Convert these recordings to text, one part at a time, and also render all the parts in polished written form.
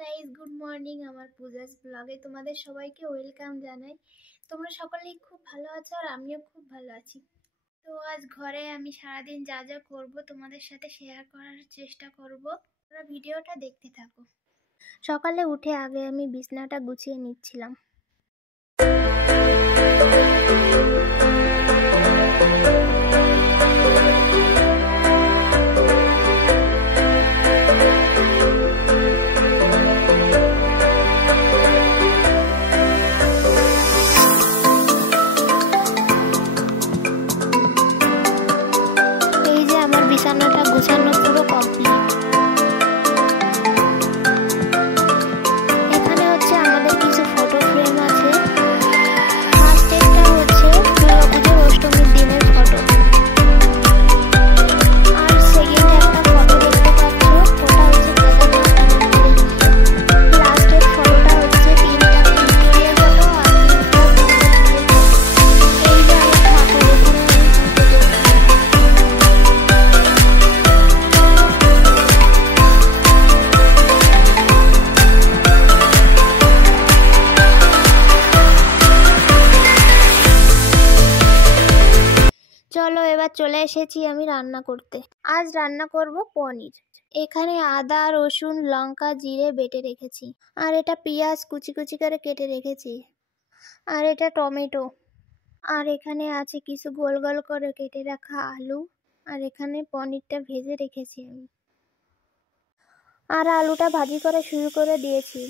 Guys, good morning. আমার পূজাস ব্লগে তোমাদের সবাইকে ওয়েলকাম জানাই। তোমরা সকলেই খুব ভালো আছো আর আমিও খুব ভালো আছি। তো আজ ঘরে আমি সারাদিন যা যা করব তোমাদের সাথে শেয়ার করার চেষ্টা করব। তোমরা ভিডিওটা দেখতে থাকো। সকালে উঠে আগে আমি বিছানাটা গুছিয়ে নিচ্ছিলাম। বিছানাটা গোছানো পুরো কমপ্লিট। এখানে হচ্ছে আমাদের কিছু ফটো ফ্রেম আছে। ফার্স্ট একটা হচ্ছে দুর্গাপুজোর অষ্টমীর দিনের ফটো, আর সেকেন্ড একটা ফটো দেখতে পাচ্ছ, ওটা হচ্ছে লাস্টের ফটোটা হচ্ছে তিনটা ভিক্টোরিয়া ফটো আর এই যে আমার ঠাকুর এখানে চলো এবার চলে এসেছি আমি রান্না করতে। আজ রান্না করব পনির। এখানে আদা রসুন লঙ্কা জিরে বেটে রেখেছি, আর এটা পেঁয়াজ কুচি কুচি করে কেটে রেখেছি, আর এটা টমেটো, আর এখানে আছে কিছু গোল গোল করে কেটে রাখা আলু, আর এখানে পনিরটা ভেজে রেখেছি আমি, আর আলুটা ভাজি করা শুরু করে দিয়েছি।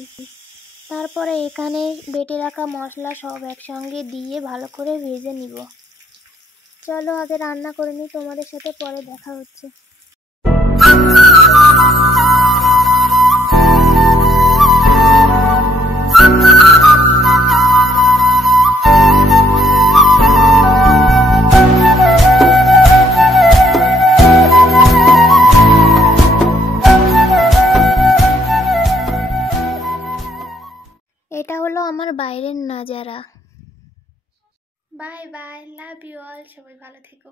তারপরে এখানে বেটে রাখা মশলা সব একসঙ্গে দিয়ে ভালো করে ভেজে নিব। চলো আগে রান্না করে নিই, তোমাদের সাথে পরে দেখা হচ্ছে। এটা হলো আমার বাইরের নাজারা। Bye bye, love you all, সবাই ভালো থেকো।